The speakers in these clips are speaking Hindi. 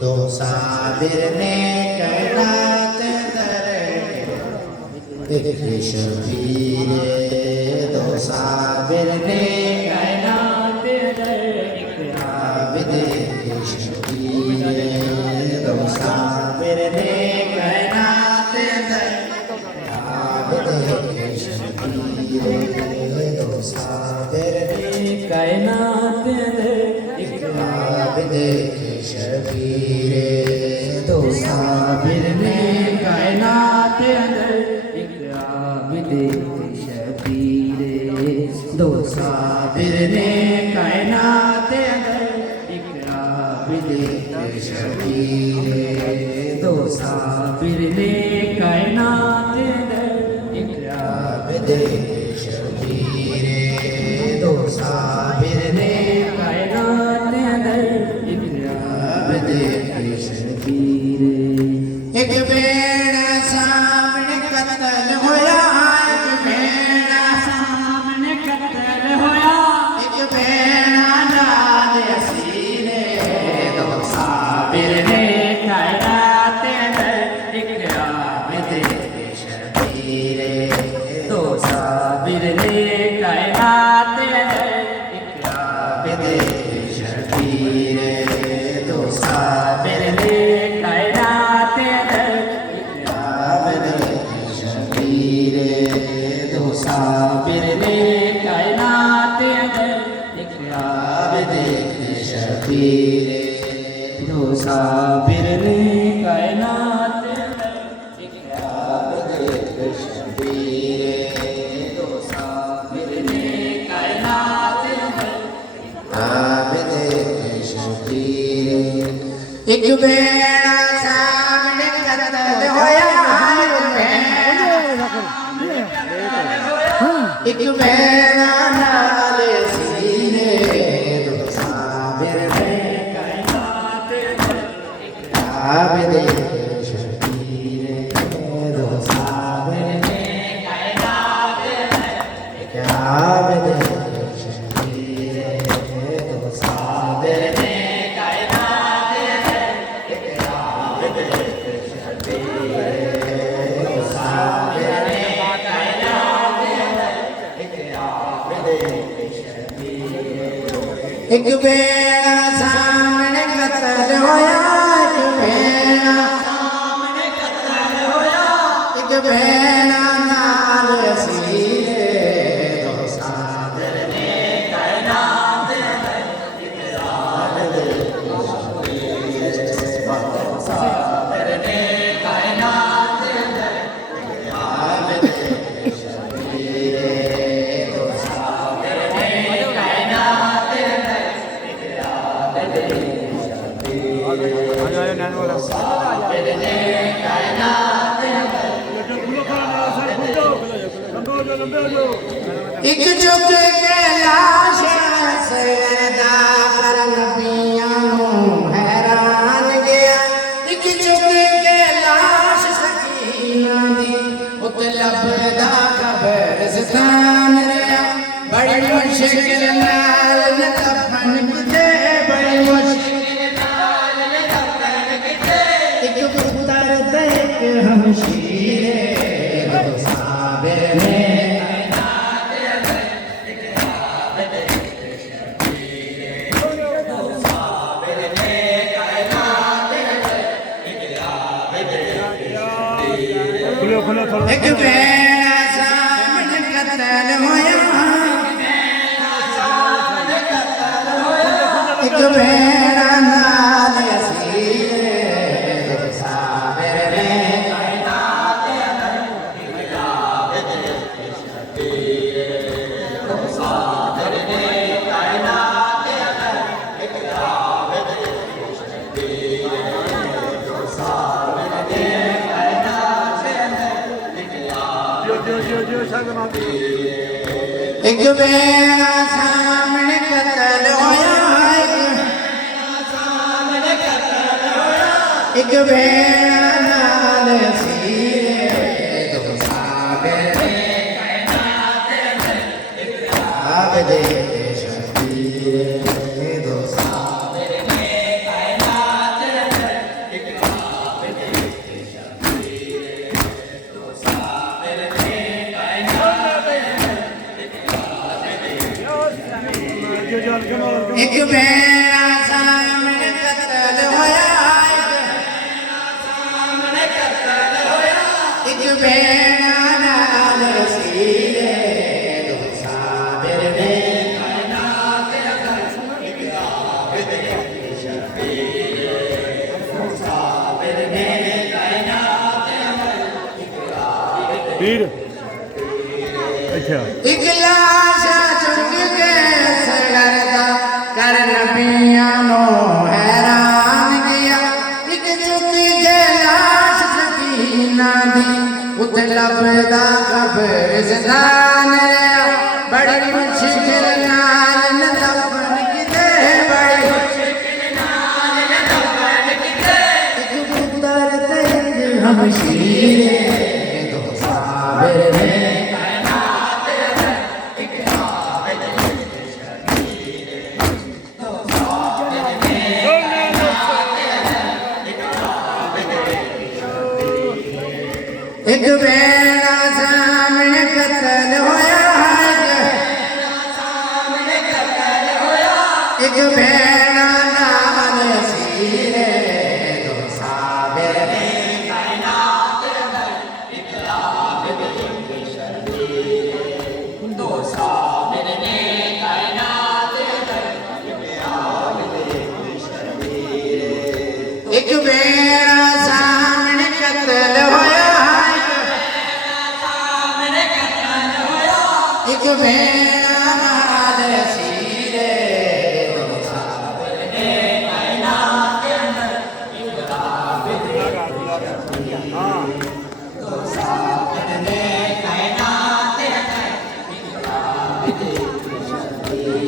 दो साबिर ने कैनात दरे एक शबीर दो साबिर ने कैनात दरे एक आबिद शबीर दो साबिर ने कैनात दरे आबिद शबीर दो साबिर ने कैनात दरे एक आबिद शबीर दो साबिर ने कायनात अंदर एक आबिद शबीर दो साबिर ने कायनात अंदर एक आबिद शबीर दो साबिर ने कायनात अंदर एक आबिद शबीर दो साबिर ने कायनात अंदर एक बेड़ा सामने कत्ल होया एक बेड़ा सामने कत्ल होया एक बेड़ा नाल असीने दो साबिर ने कायनात अंदर एक आबिद शबीर दो साबिर ने कायनात अंदर एक आबिद शबीर दो साबिर ने कायनात अंदर एक आबिद शबीर दो साबिर ने कायनात अंदर एक आबिद शबीर दो साबिर ने कायनात अंदर एक आबिद शबीर दो साबिर ने कायनात अंदर आबिद शबीर एक बेड़ा सामने कत्ल होया एक बेड़ा नाल सीने दो साबिर ने कायनात एक आबिद शबीर दो साबिर ने कायनात एक आबिद शबीर दो साबिर ने एक बेड़ा सामने कत्ल होया एक बेड़ा सामने कत्ल होया एक बेड़ा नाल सीने दो साबिर ने कायनात अंदर एक आबिद शबीर दो साबिर ने कायनात अंदर एक आबिद शबीर दो साबिर ने कायनात एक चुक के लाश सैदा कर नबियां नूं हैरान गया एक चुक के लाश सकीना दी उत लभदा कब्रिस्तान रहा बड़ी मुश्किल नाल न कफन किते बड़ी मुश्किल नाल न कफन किते एक पुत्र ते एक हमशीर दो साबिर ने कायनात अंदर एक आबिद शबीर दो साबिर ने कायनात अंदर एक आबिद शबीर एक बेड़ा सामने कत्ल होया एक बेड़ा नाल सीने दो साबिर ने कायनात अंदर एक आबिद शबीर दो साबिर ने कायनात अंदर एक आबिद शबीर दो साबिर ने कायनात अंदर एक आबिद एक बेड़ा सामने कत्ल होया एक बेड़ा नाल सीने दो साबिर ने कायनात अंदर एक आबिद शबीर दो साबिर ने कायनात अंदर एक भेड़ा सामने कत्ल होया एक भेड़ा नाल सीरे दो साबिर ने कायनात अगर एक आबिद के शफीर दो साबिर ने कायनात अगर पीर अच्छा एक लाश चुंग के सरगर्दा कर नबियां नो हैरान किया एक चुकी जे लाश सकीना दी उते लभदा कब्रिस्तान रहा बड़ी मुश्किल नाल न दफन किते बड़ी मुश्किल नाल न दफन किते एक पुत्र ते हमशीरे दो साबिर ने एक भेड़ा सामने कत्ल होया एक भेड़ा नाल सीरे दो साबिर ने कायनात अगर एक आबिद के शफीर दो साबिर ने कायनात अगर एक आबिद के शफीर एक भेड़ा सामने कत्ल होया एक भेड़ा नाल सीरे दो साबिर ने कायनात अगर एक आबिद के शफीर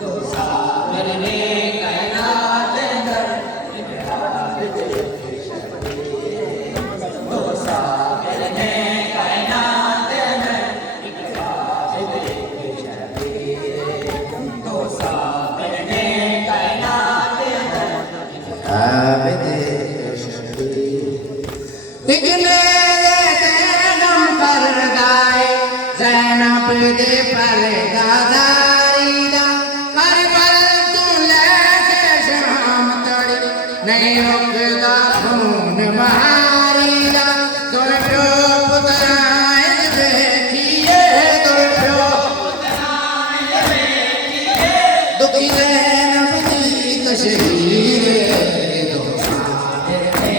दो साबिर ने कायनात अगर एक आबिद के शफीर दो साबिर ने कायनात अगर एक आबिद के शफीर दो साबिर ने कायनात इतने गम पर गाए ज़ैनब दे पर दादारी दा पर तू लेके शाम तड़ी नहीं रुकदा खून महारी दा तुर प्यो पुत्राए देखिए तुर प्यो पुत्राए देखिए दुखी ज़ैनब दी तशरीर दो साबिर ने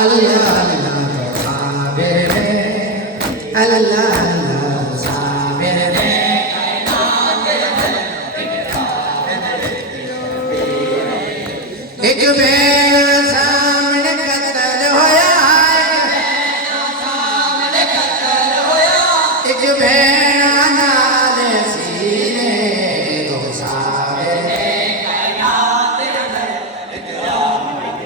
अल्लाह साबिर ने अल्लाह साबिर ने एक भेड़ा सामने कत्ल होया एक भेड़ा नाल सीरे दो साबिर ने कायनात अगर एक आबिद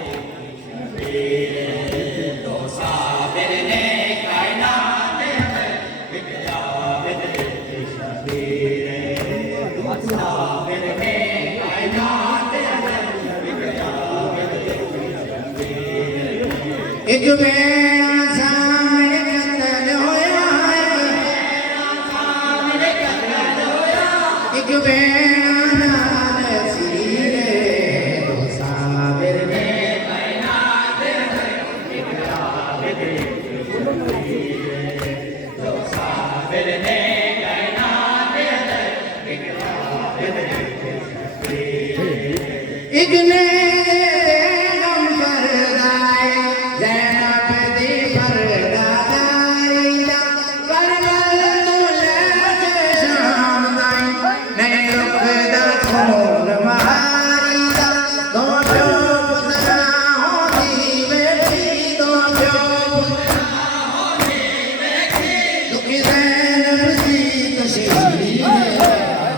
दो साबिर ने कायनात अगर एक आबिद के शफीर दो साबिर ने कायनात अगर एक आबिद के शफीर एक भेड़ा सामने कत्ल होया एक भेड़ा नाल सीरे दो साबिर ने कायनात अगर एक आबिद के शफीर दो साबिर ने कायनात अगर एक आबिद के शफीर एक ने गम पर गाए ज़ैनब दे पर दादारी दा पर तू लेके शाम ताईं नहीं रुकदा खून महारी दा दो प्यो पुत्रा होंदी बेटी दो प्यो पुत्रा होंदी बेटी दुखी ज़ैनब दी तशरीर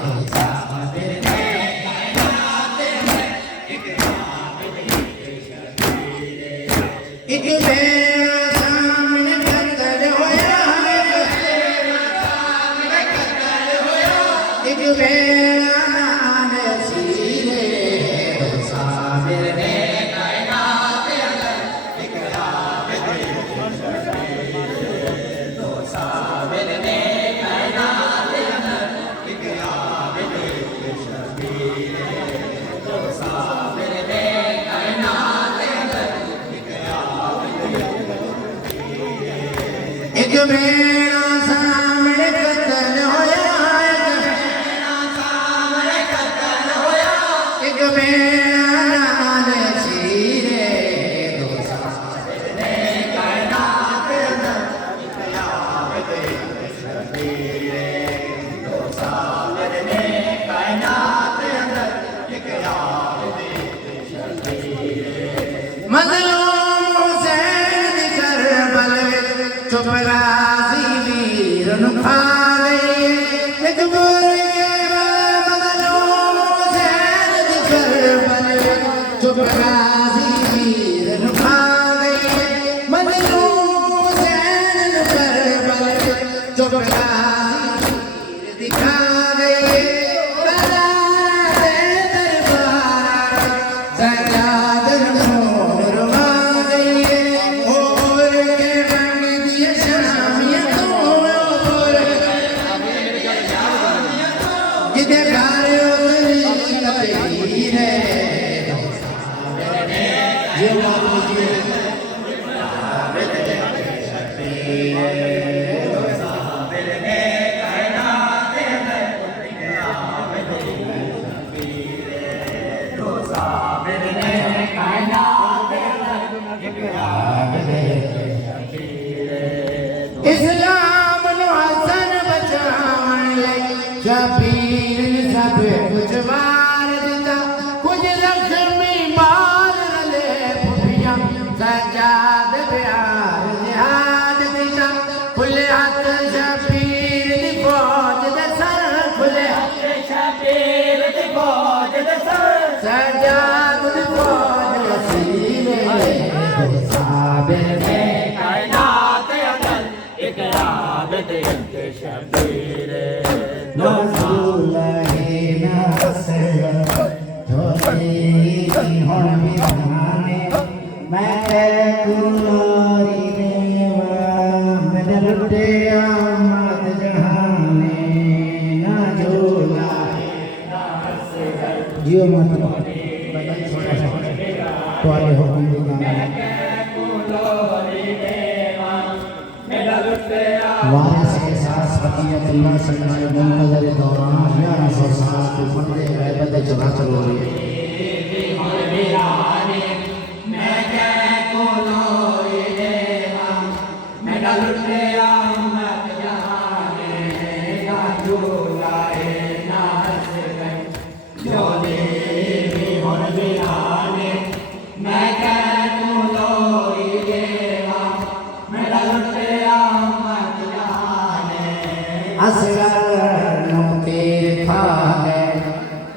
दो साबिर ने कायनात अगर एक आबिद के शफीर एक भेड़ा सामने कत्ल होया एक भेड़ा नाल सीरे दो साबिर ने कायनात अगर एक आबिद के शफीर दो साबिर ने कायनात अगर एक आबिद के शफीर एक मेरा सामने कतल होया एक मेरा नाल सीरे दो सामने कायनात दो सामने कायनात मज़लूम हुसैन दी करबल चुप राज़ी वीरन खा गई एक बुरे मज़लूम हुसैन दी करबल चुप राज़ी वीरन खा गई मज़लूम हुसैन दी करबल चुप राज़ी वीर दिखा गई इस्लाम नु हसन बचावन लई शबीर सब कुछ वार दिता कुछ लक्ष्मी माल रले फुफियां सजाद प्यार जिहाद दिता खुले हाथ शबीर दी फौज दे सर खुले हाथ शबीर दी फौज दे सर सजाद दी फौज वसीले साबिर ने कायनात अदल एक आबद के शबीर नज़ुल्लाहि नसर धोती हुन विधाने मैं कुलोरी देवा मैं लुटे आमद जहाने नज़ुल्लाहि नसर जियो मत तुम्हारे हुक्म दिखाना वारिस के साथ बकियतुल्लाह सल्लल्लाहु अलैहि वसल्लम के दौरान 1100 साल की उम्र में गैबत चला चलो रही मैं क्या कोलोरी देवा मैं लुटे आमद जहाने ना झूलाए ना हंस जोली हुन बिलाने मैं क्या कोलोरी देवा मैं लुटे असगर नो तेरे खा गए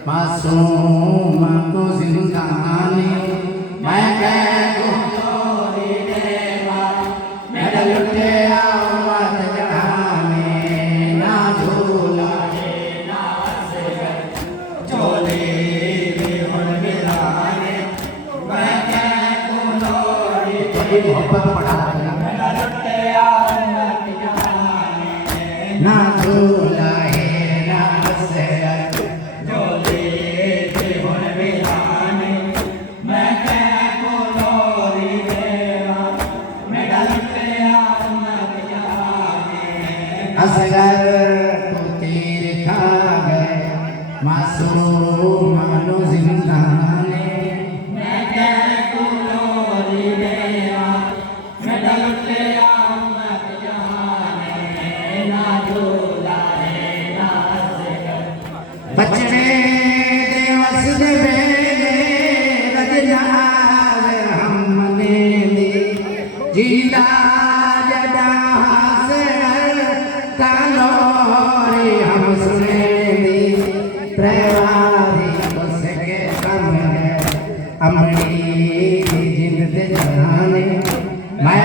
मासूम को जिंदाने मैं क्या कोलोरी देवा मैं लुटे आमद जहाने ना झूला ना असगर चोली हुन बिलाने मैं क्या कोलोरी मोहब्बत पढ़ा ना झूला है ना हसरत जो देते हुन बिलाने मैं क्या कोलोरी देवा मैं डलते आमद जहाने असगर तो तेरे खा गए मासूम मानो जिंदाने मैं क्या कोलोरी देवा मैं डलते बचने देवस दे बेले रजनाल हमने दी जीला जदा हसर तालोरी हम सुने दी प्रेवारी उसके कम है अमरी जिंद दे जाने मैं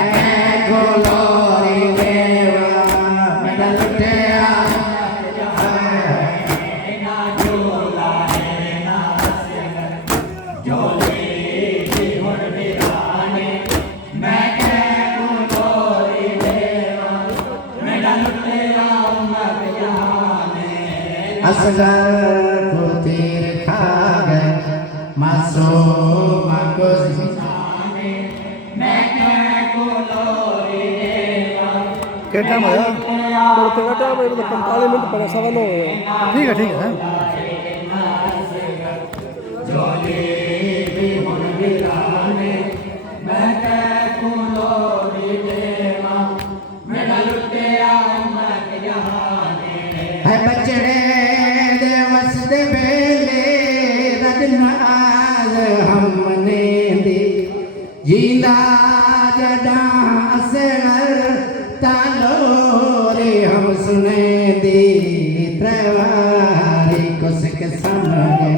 कोलोरी देवा मैं डलते असगर को तेरे खा गए मासो माको जिंदाने मैं को लोरी देवा क्या टाइम आया बोलते का टाइम है मतलब 45 मिनट पहले 9:15 हो गए ठीक है जोली भी मन बिराने मैं को लोरी देवा मेरा लुटिया मत जहाने है बचड़े दे वसदे बेले रजनाज हमने दी जिंदा जडा असगर तालो रे हम सुने दी त्रवारी कुसक समझे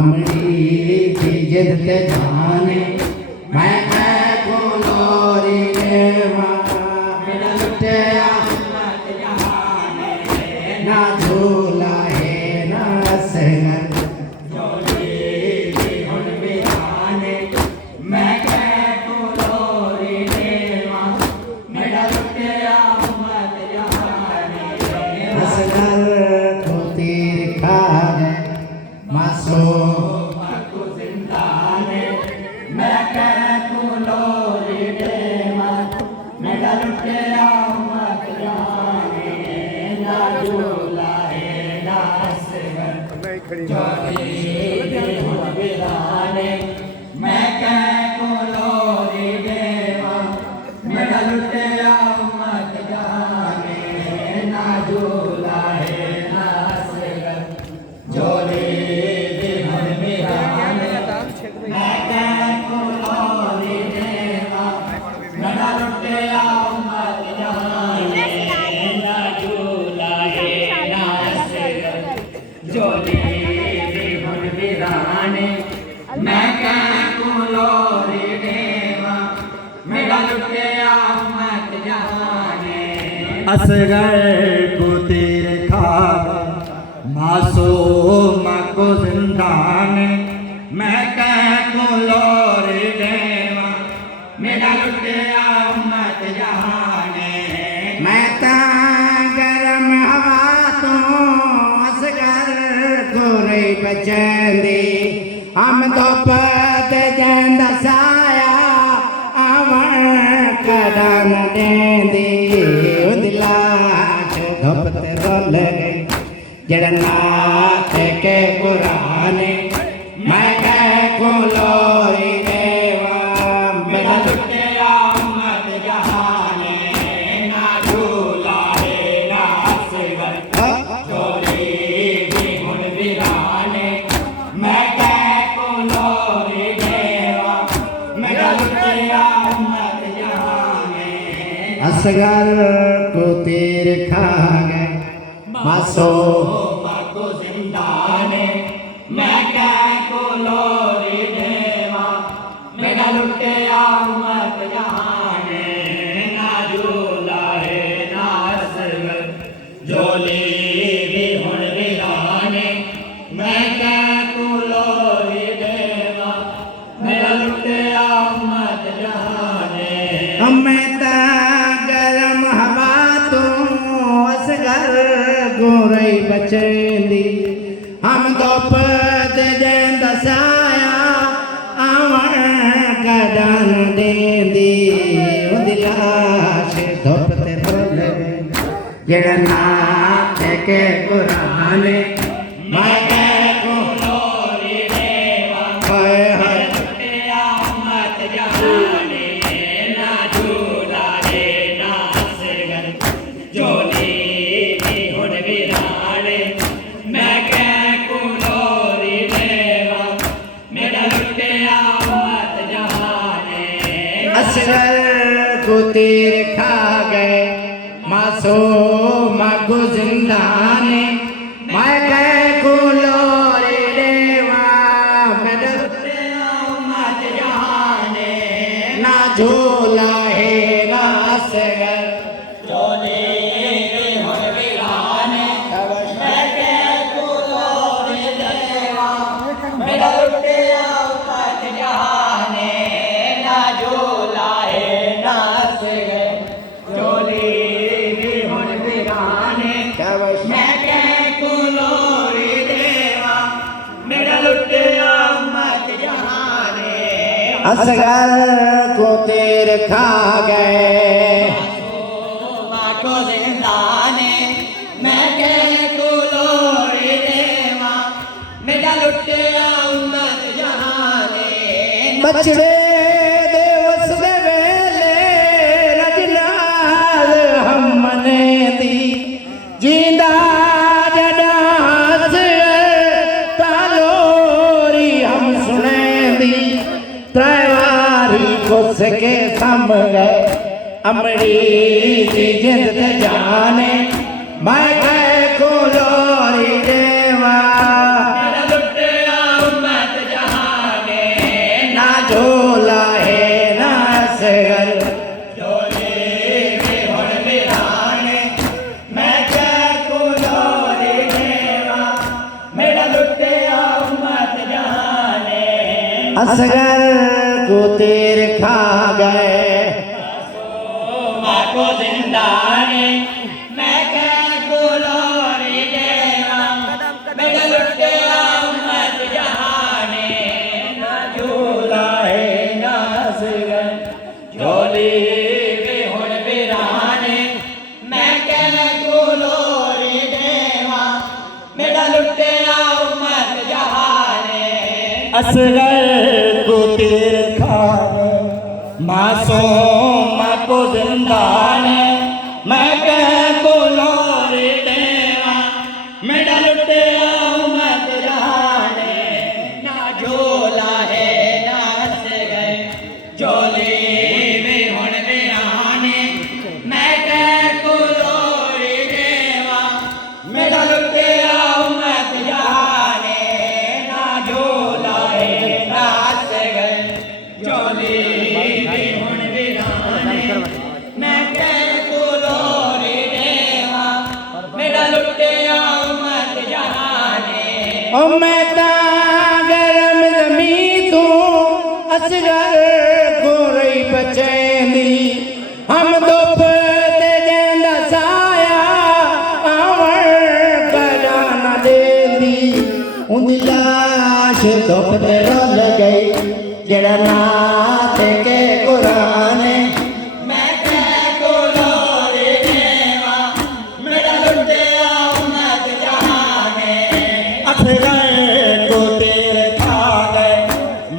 अमरी की जिद ते जाने मैं को लोरी देवा मेरा लुटिया मत जहाने ना झूला है ना असगर जोली भी हुन बिराने मैं को लोरी देवा मेरा लुटिया मत जहाने असगर को तीर खा गए मासो माको जिंदाने मैं को लोरी देवा मेरा लुटिया मत जहाने ना झूला है ना असगर मैं खड़ी जोली भी हुन बिराने मैं को लोरी देवा मेरा लुटिया मत जाने ना झूला है ना असगर जोली भी हुन बिराने मैं को लोरी देवा मेरा लुटिया मत जाने ना झूला है ना असगर जोली भी हुन बिराने मैं को लोरी देवा मेरा लुटिया मत जाने असगर को तेरे खाग मासो माको जिंदाने मैं को लोरी देवा मेरा लुटिया मत जाने मैं ता गरम हवा तो असगर गोरे बचंदी हम तो पद जंद साया आवन कदम देंदी उदिलाश धपत रोल गई जड़नाथ के पुराने मैं को लोरी देवा मेरा लुटिया मत जहाने ना झूला है ना असगर जोली भी हुन बिराने मैं को लोरी देवा मेरा लुटिया मत जहाने असगर को तीर खा गए मासो माको जिंदाने मैं को लोरी देवा मेरा लुटिया मत जहाने ना झूला है ना असगर जोली भी हुन बिराने मैं को लोरी देवा मेरा लुटिया मत जहाने मैं ता गरम हवा तो असगर गोरई बचेंदी हम तो पद जंद साया आवन कदन देंदी उदिलाश धोपते रोल जड़नाथ के पुराने मैं को लोरी देवा हाय हाय लुटिया मत जाने ना झूला है ना असगर जोली भी हुन बिराने मैं को लोरी देवा मेरा लुटिया मत जाने असगर को तीर खा गए मासो माको जिंदाने मैं को लोरी देवा मेरा लुटिया मत जाने ना झूला है ना असगर जोली भी हुन बिराने मैं को लोरी देवा मेरा लुटिया मत जाने ना झूला है ना असगर जोली भी हुन बिराने मैं को लोरी देवा मेरा लुटिया मत असगर को तीर खा गए माँ को जिंदा ने मैं के कुलोरी देवा मेरा लुटिया उम्मत जहाने बछड़े देवस दे वेले रजनाल हम मने दी जिंदा जडास तालोरी हम सुने दी त्रैवारी को सके थम गए अमड़ी दी जिंद ते जाने मैं कह कुलोरी देवा मेरा लुटिया उम्मत जहाने ना झोला है ना असगर झोले में हुण वीराने मैं क्या कुलोरी देवा मेरा लुटिया उम्मत जहाने असगर को तीर खा गए माँ को जिंदा ने मैं क्या कुलोरी देवा मेरा लुटिया उम्मत जहाने ना झूला है ना असगर झोली में हुण वीराने मैं क्या कुलोरी देवा मेरा लुटिया उम्मत जहाने असगर को तीर खा गए मासूम को जिंदा ने मैं कह कुलोरी देवा मेरा लुटिया उम्मत जहाने ना झोला है ना असगर झोली में हुण वीराने मैं क्या कुलोरी देवा मेरा लुटिया उम्मत जहाने ना झोला है ना असगर झोली में हुण वीराने मैं क्या कुलोरी देवा मेरा लुटिया उम्मत जहाने ओ मैं गरम जमी तू असगर को रही बचैंदी हम दुप ते जंदा साया आवर कदा न देंदी उंदी लाश दुप ते रोल गई जड़ा नात के कुरान मैं क्या कुलोरी देवा मेरा लुटिया उम्मत जहाने असगर को तीर खा गए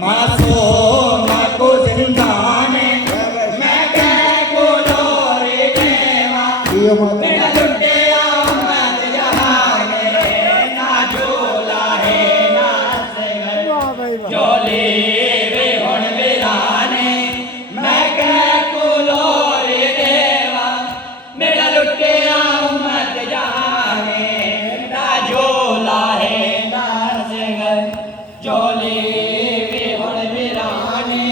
मासूम को जिंदा ने मैं क्या कुलोरी देवा मेरा लुटिया उम्मत जहाने ना झोला है ना असगर वाह भाई वाह झोली वे हुण वीराने मैं क्या कुलोरी देवा मेरा लुटिया उम्मत जहाने ना झोला है ना असगर झोली वे हुण वीराने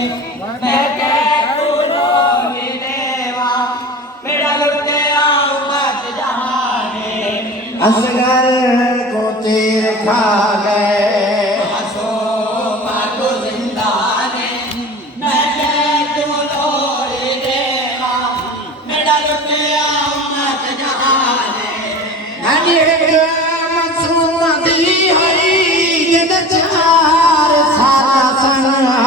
मैं क्या कुलोरी देवा मेरा लुटिया उम्मत जहाने असगर को तीर खा गए मासूम को जिंदा ने मैं क्या कुलोरी देवा मेरा लुटिया उम्मत जहाने मासूम दी हरी जिद चार सारा संगा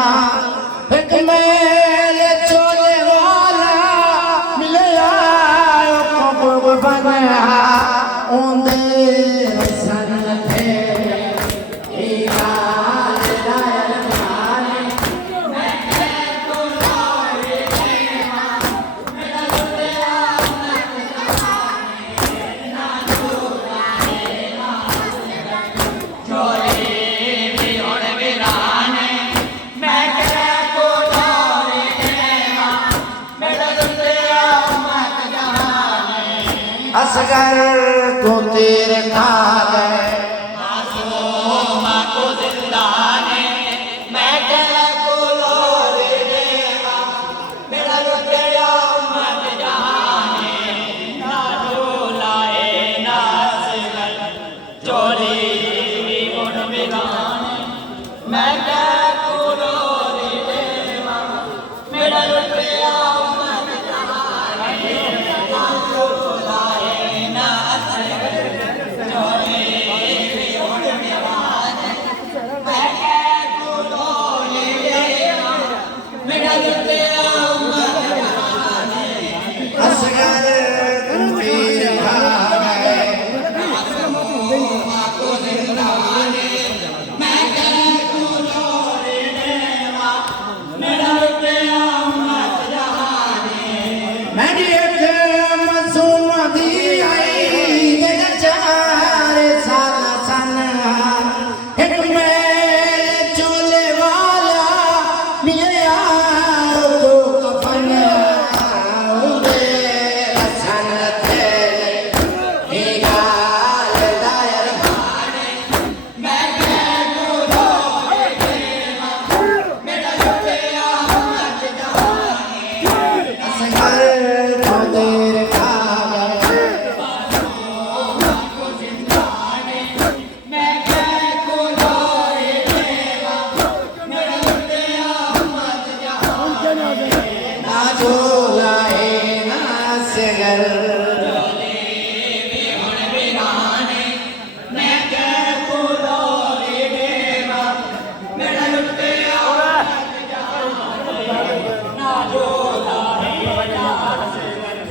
एक मेल चोले वाला मिले आयो को बना ओंदे सन थे असगर को तीर खा गए मासूम को जिंदा ने मैं क्या कुलोरी देवा मेरा लुटिया उम्मत जहाने ना झोला है ना असगर झोली भी हुण वीराने मैं क्या कुलोरी देवा मेरा लुटिया उम्मत जहाने ना झोला है ना असगर झोली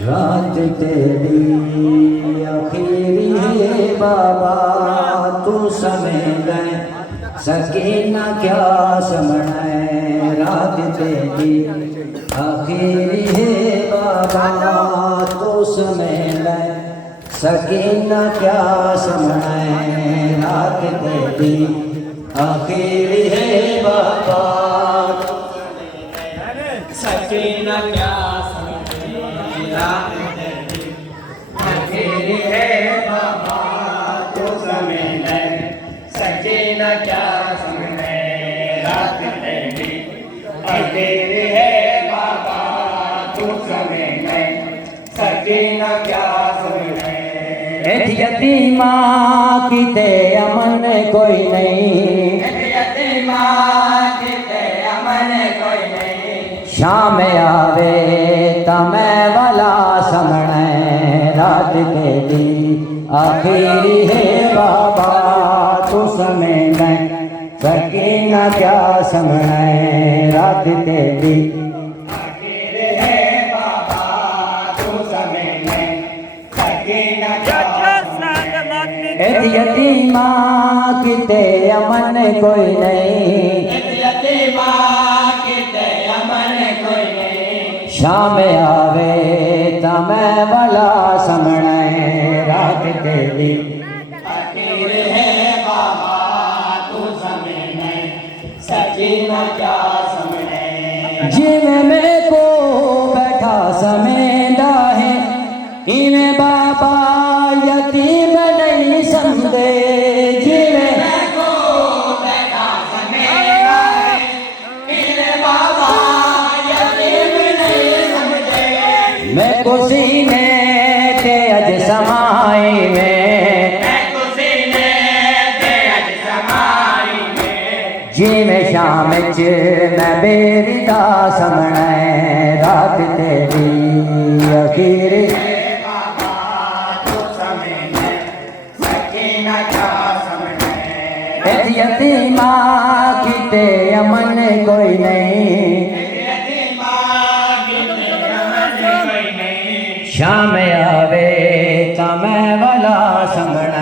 रात तेरी आखिरी है बाबा तू समझ सकीना क्या समझ रात तेरी आखिरी है बाबा तू समझ सकीना क्या समझ रात तेरी आखिरी है बाबा सकीना क्या अकेली है बाबा तो समझ सकीना क्या समझ रात तेरी अकेली है बाबा तो समझ सकीना क्या समझ यतीमा की ते अमन कोई नहीं यतीमा की ते अमन कोई नहीं शाम आवे तमै वाला समण रात तेरी आखिरी है बाबा तू समझ सकीना क्या समझ रात तेरी आखिरी है बाबा तू समझ सकीना क्या यतीमा किते अमन कोई नहीं यतीमा किते अमन कोई नहीं शाम आवे तमै भला समण रात तेरी आखिर है बाबा तू समझ सकीना क्या समझ जिवें में को बैठा समेंदा है इवें बाबा यतीम नहीं समझे जिवें में को बैठा समेंदा है इवें बाबा यतीम नहीं समझे मैं सीने ते अज समाई में जिवें शाम च मैं बेरिदा समण रात तेरी आखिर यतीमा किते अमन कोई नहीं शाम आवे तमै वाला समण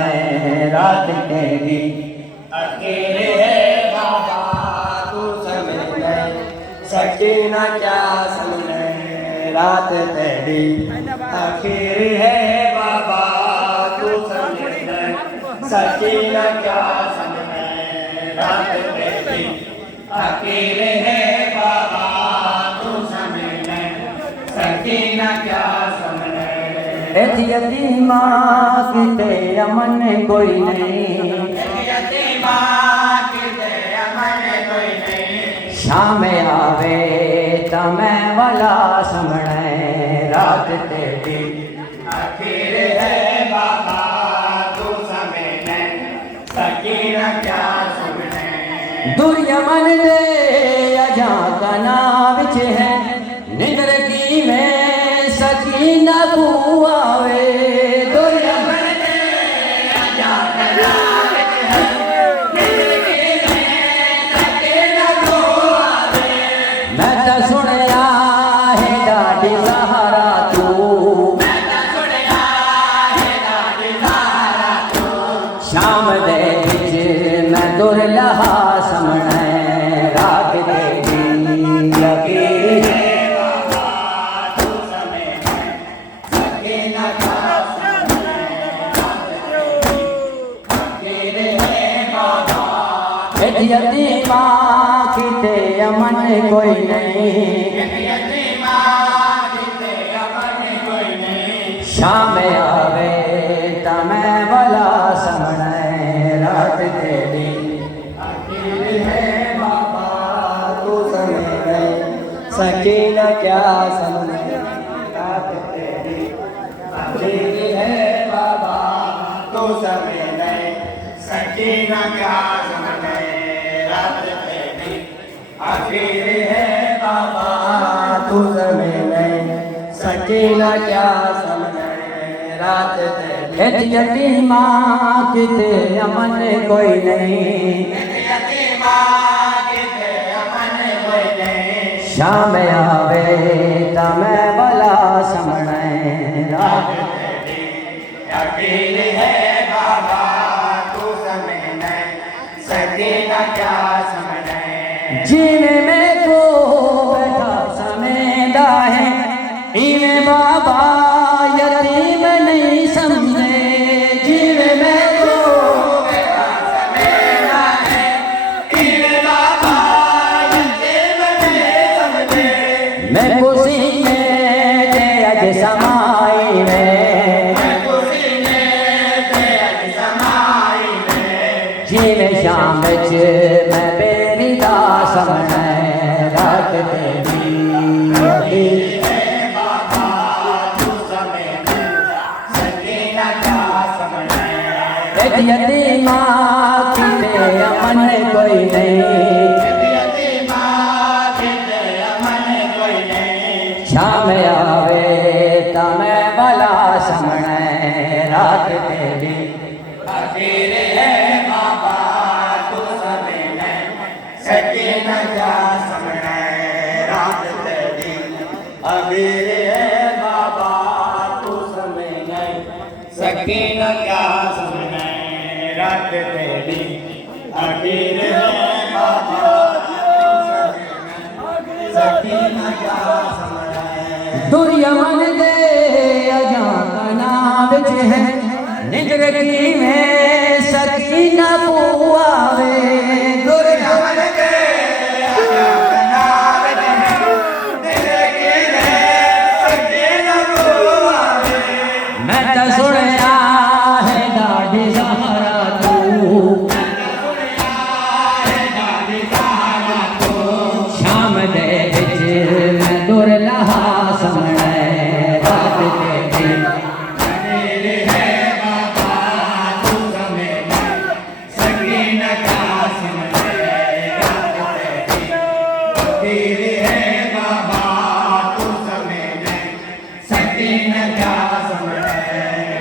रात तेरी अकेले है बाबा तू समझ सकीना क्या समझ रात तेरी आखिर है बाबा तू समझ सकीना क्या समझ रात तेरी अकेले है बाबा तू समझ सकीना क्या समझ यतीमा किते अमन कोई नहीं यतीमा किते अमन कोई नहीं शाम आवे तमै वाला समण रात तेरी आखिर है बाबा तू समझ सकीना क्या समझ दुर्यमन दे अजा कना विच है निगर की में सकीना को आवे दुर्यमन दे अजा कना विच है निगर की में सकीना को आवे मैं तो सुनया है डाडी सहारा तू मैं तो सुनया है डाडी सहारा तू शाम दे विच मैं दुर्लहा समण रात तेरी लगी है बाबा तू समझ सकीना क्या समझ अकेले है बाबा यतीमा किते अमन कोई नहीं यतीमा किते अमन कोई नहीं शाम आवे तमै भला समण रात तेरी अकेले है बाबा तू समझ सकीना क्या समझ रात तेरी अकेले है बाबा तू समझ सकीना क्या समझ रात तेरी अकेले है बाबा तू समझ सकीना क्या समझ रात तेरी यतीमा किते अमन कोई नहीं यतीमा किते अमन कोई नहीं शाम आवे तमै भला समण जीने में को बैठा समेदा है इन्हें बाबा यतीम नहीं समझे जीने में को बैठा समेदा है इन्हें बाबा यतीम नहीं समझे मैं खुशी में ते अज समाई में जीने शाम च मैं बेरी दा समझे रात तेरी यतीमा किते अमन कोई नहीं शाम आवे ता मैं भला समझे रात तेरी सकीना क्या समझे रात तेरी आखिर है बाबा सकीना क्या समझे दुनिया मन दे अजाना विच है निजर की में सकीना पुआवे दुनिया मन दे अजाना विच है निजर की में सकीना पुआवे मैं तो सुनया है दादी सहारा तू शाम दे विच मैं दुर लहा समझे रात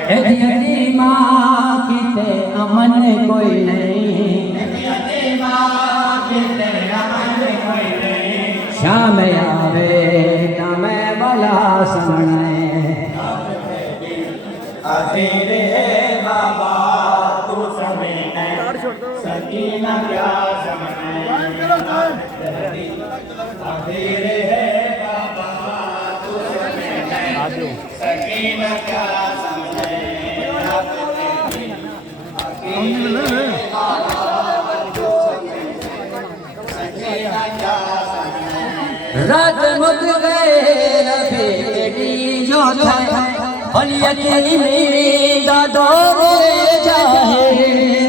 तेरी यतीमा किते अमन कोई नहीं शाम आवे ना मैं भला समझे आखिर है बाबा तू समझे सकीना क्या समझे आखिर है बाबा तू समझे सकीना क्या समझे रात मुद गए रफेड़ी जो था और यतीमी दा दौर जाहे